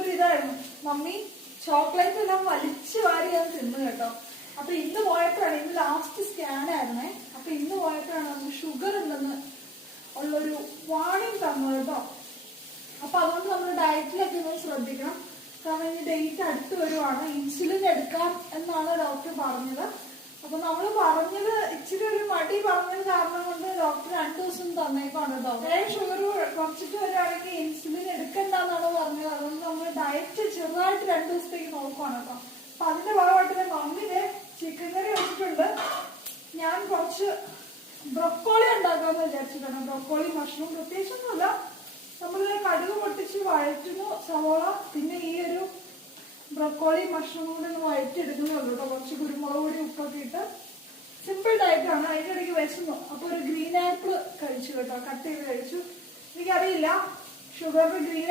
ഒരു ഇതായിരുന്നു. Mummy chocolate എല്ലാം വലിച്ചു വാരി അത് തിന്നു കേട്ടോ. അപ്പൊ ഇന്ന് പോയപ്പോഴാണ്, ഇന്ന് ലാസ്റ്റ് സ്കാൻ ആയിരുന്നേ. അപ്പൊ ഇന്ന് പോയപ്പോഴാണ് നമുക്ക് ഷുഗർ ഉണ്ടെന്ന് ഉള്ളൊരു വാണിംഗ് തന്നു കേട്ടോ. അപ്പൊ അതുകൊണ്ട് നമ്മൾ ഡയറ്റിലൊക്കെ ഒന്ന് ശ്രദ്ധിക്കണം. കാരണം ഇനി ഡേറ്റ് അടുത്ത് വരുവാണ്. ഇൻസുലിൻ എടുക്കാം എന്നാണ് ഡോക്ടർ പറഞ്ഞത്. അപ്പൊ നമ്മള് പറഞ്ഞത് ഇച്ചിരി ഒരു മടി പറഞ്ഞത് കാരണം കൊണ്ട് ഡോക്ടർ 2 ദിവസം തന്നേക്കാണ് കേട്ടോ. ഷുഗർ കുറച്ചിട്ട് വരികയാണെങ്കിൽ ഇൻസുലിൻ എടുക്കണ്ടെന്നാണ് പറഞ്ഞത്. അതുകൊണ്ട് നമ്മൾ ഡയറ്റ് ചെറുതായിട്ട് 2 ദിവസത്തേക്ക് നോക്കുവാണ് കേട്ടോ. അപ്പൊ അതിന്റെ ഭാഗമായിട്ട് മമ്മിന് ചിക്കൻ കറി വെച്ചിട്ടുണ്ട്. ഞാൻ കുറച്ച് ബ്രൊക്കോളി ഉണ്ടാക്കാന്ന് വിചാരിച്ചിട്ടാണ്. ബ്രൊക്കോളി മഷ്റൂം പ്രത്യേകിച്ചൊന്നുമല്ല, നമ്മള് കടുക് പൊട്ടിച്ച് വഴറ്റുന്നു സവോള, പിന്നെ ഈ ഒരു ബ്രൊക്കോളി മഷ്റൂം കൂടെ ഒന്ന് വഴറ്റിയെടുക്കുന്നേ ഉള്ളൂ കേട്ടോ. കുറച്ച് കുരുമുളക് പൊടി ഉപ്പൊക്കെ ഇട്ട് സിമ്പിൾ ഡയറ്റാണ്. അതിന്റെ ഇടയ്ക്ക് വിശന്നു. അപ്പൊ ഒരു ഗ്രീൻ ആപ്പിൾ കഴിച്ചു കേട്ടോ, കട്ട് ചെയ്ത് കഴിച്ചു. എനിക്കറിയില്ല ഷുഗറിന് ഗ്രീൻ